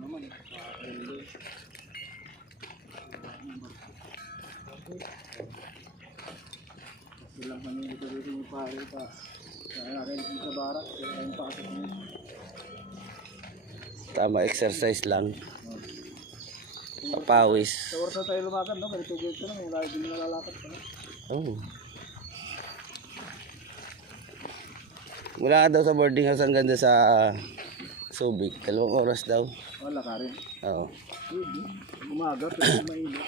naman. Silang kanina dito yung pare pa. Kaya rin sa barak, kaya yung pasok niya. Tama, exercise lang. Papawis. Sa oras na tayo lumakan, no? Ganito lang, yung lahat din nalalakad pa na. Oh. Mula ka daw sa boarding house hanggang doon sa Subic. 2 oras daw. Wala ka rin. Oo. Umaga, pero mainit.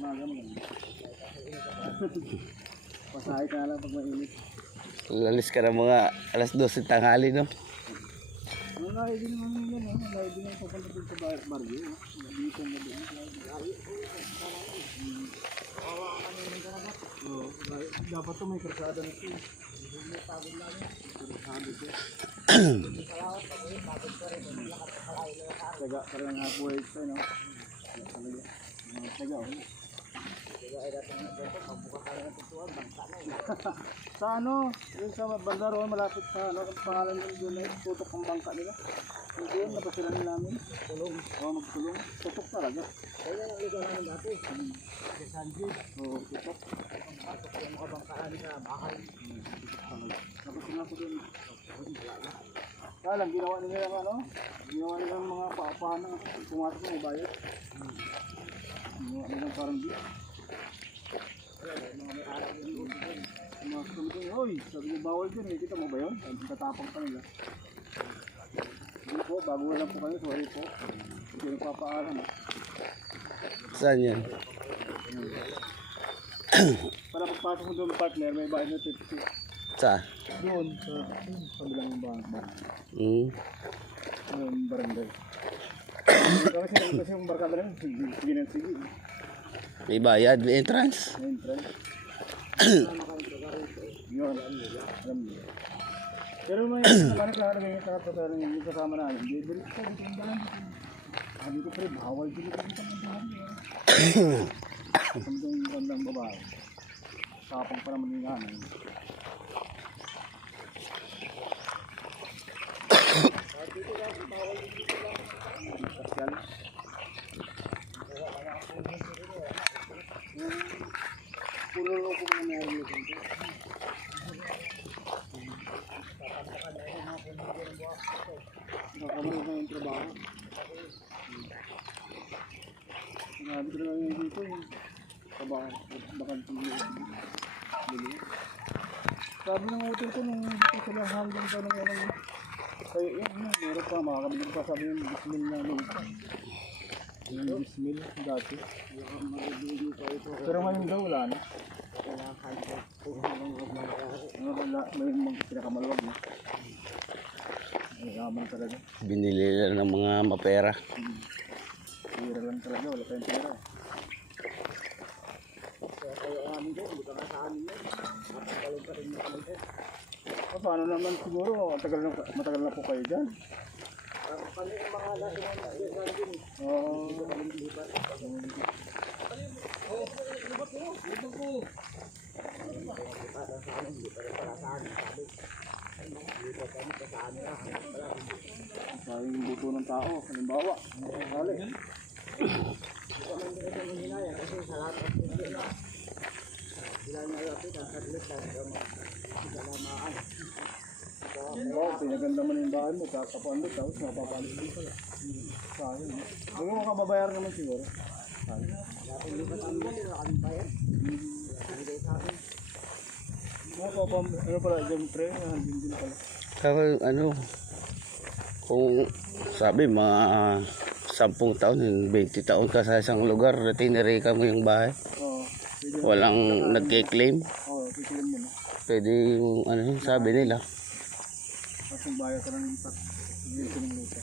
Umaga mo lang. Pasahay ka lang pag mainit. Lalis ka na mga alas 12 tanghali, no? Ang lahi din naman yan, ang lahi din ang pupunta dun sa baryo. Dito na doon. Dapat ito may karsada na ito. Taga, parang nga buhay ito, no? Taga, sa ano, yung sa banda roon, malapit sa ano, ang pangalan nyo doon ay tutok ang bangka nila. Yung doon, napasilan namin. Tulong. Oo, magtulong. Tutok talaga. Kaya yung lugar namin dati. Sa Sanji. Oo, tutok. Tutok yung mga bangkaan sa bahay. Tutok talaga. Napasilan ko doon. Kaya lang, ginawa nila yung ano, ginawa nila yung mga paapahan na pumasok ng bayad. Ginawa nila parang di. Mga kamay, oy, sabi mo bawal dyan eh, kita mo ba yun? Tatapang pa nila. Hindi po, bago lang po kayo, sorry po. Hindi nagpapaalam. Saan yan? Para pagpasok mo doon partner, may bayad na 50. Sa? Doon, sa kabilang bangka. Barangay. Kasi yung barkada rin, sige na sige. May bayad, may entrance. Yun, alam niyo. Pero may nakalagay yung kakapataran yung kasama namin. Dito ka, dito ang daan. Dito pre, bawal dito dito ang daan. Samtang bandang babae. Tapang pa naman yung hanay. Dito ka, bawal dito lang. Pasyal. Pulo ko na meron dito. Nakakamali na yung trabaho. Sinabi ko na lang yung dito yung trabaho. Bakal tingin. Sabi ng hotel ko nung dito sila hanggang pa ng ano. Kaya yun, meron pa. Makakabili pa sabi yung bismil na lupa. Yung bismil dati. Pero ngayon daw wala na. May mga pinakamaluwag na. May yaman talaga. Binili lang ng mga mapera. Pira lang talaga, wala tayong pera. Kaya amin doon, hindi ka nga sa amin yun. Napagaling pa rin nakalagay. Paano naman siguro, matagal na po kayo dyan? Pali ang mga lasa ng oo. Sayang buto ng tao, halimbawa, kali. Oh, pinaganda mo yung bahan mo, kakapuan mo, tapos mapapalit din pala. Sayang. Huwag mo kababayar naman siguro. Ano pala, siyempre, din pala. Kaya ano, kung sabi mga 10 taon, 20 taon ka sa isang lugar, tiniri ka mo yung bahay. Walang nagke-claim. Oo, kikilim mo na. Pwede yung ano yung sabi nila. Tapos yung bayar ka ng impact, hindi ko ng lupa.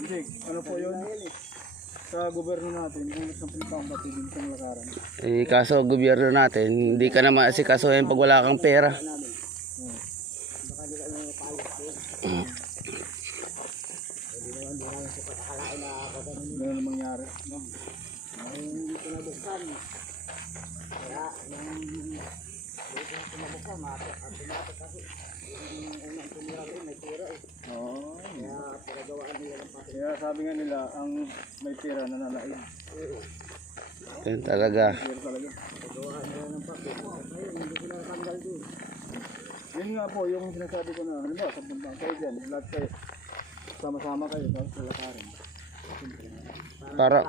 Hindi, ano po yun? Sa gobyerno natin, kung nasampun pa ang patibin sa lakaran. Eh, kaso gobyerno natin, hindi ka na maasikasuhin pag wala kang pera. Ano na mangyari, no? Ay, hindi ko nabuksan. Kaya, yung dito na pinabuksan, automatic kasi. Yung unang tumira rin, may tira eh. Oo. Kaya, pinagawaan nila ng pati. Kaya sabi nga nila, ang may tira na nalain. Yun talaga. Tira talaga. Pinagawaan nila ng pati. Ayun, hindi ko natanggal doon. Yun nga po, yung sinasabi ko na, halimbawa, sa bundang kayo dyan, lahat kayo, sama-sama kayo, sa lakarin. Para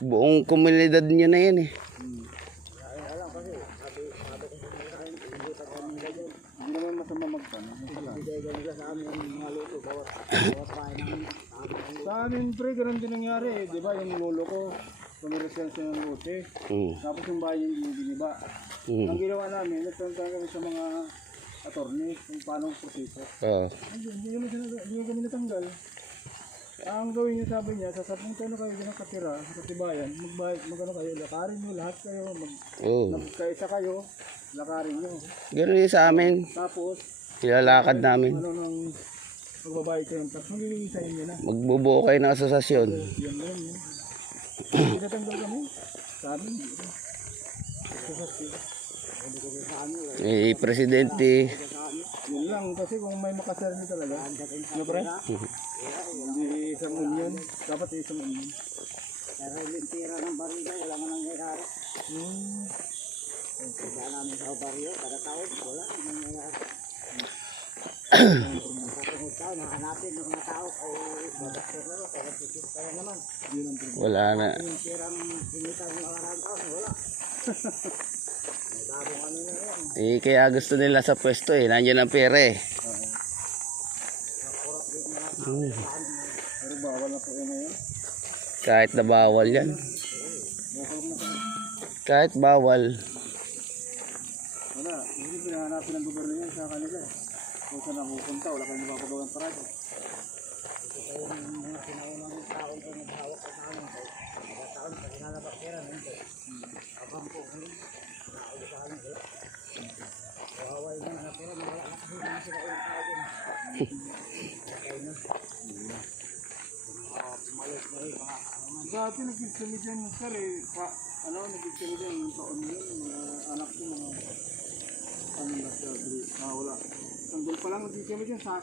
buong komunidad nyo na yan eh. Hindi naman masama magpano. Sa amin pre, ganun din nangyari eh. Di ba yung lolo ko, pumiresyan siya ng lote. Tapos yung bahay yung giniba. Ang ginawa namin, nagtanong kami sa mga attorney kung paano ang proseso. Hindi kami natanggal. Ang gawin niya, sabi niya, sasabihin ko kayo nakatira sa tibayan, magano kayo, lakarin nyo, lahat kayo, magkaisa kayo, lakarin nyo. Ganun din sa amin. Tapos, Ilalakad namin. ano nang magbabayad kayo, tapos magiging sa inyo na. Magbubuo kayo ng asosasyon. Yan lang yun. Tinatanggal kami, sa amin. Eh, presidente. Yun lang, kasi kung may makasarili talaga, ano pre? Hindi isang union, dapat isang union. Pero yung tira ng baril, wala nga nangyayari. Kaya namin sa baril, kada taon, wala nga nangyayari. Kapag tao, nahanapin ng mga tao, ay babakter na rin, kaya titis pa rin naman. Wala na. Yung tirang sinita ng makarang taon, wala. Dabong ano na yan. Eh, kaya gusto nila sa pwesto eh. Nandiyan ang pera eh. Pero bawal na po yun ngayon. Kahit na bawal yan. Kahit bawal. Wala, hindi pinahanapin ng gobyerno yan sa kanila. Kung saan ang pupunta, wala kayong mapapagawang parado. Ito kayo yung mga sinaunang taon ko naghawak sa amin. Mga taon sa kinalabak pera, hindi. Abang po, hindi. Nakaulit sa amin, wala. Kawaway na na pera, wala na kasi mga sinaunang taon. Kaya na. Pumalit na rin, mga kanaman. Dati nag-isami dyan, sir eh. Nag-isami dyan yung taon yun, mga anak ko, mga ano na siya, wala. Tanggol pa lang nag-isami dyan sa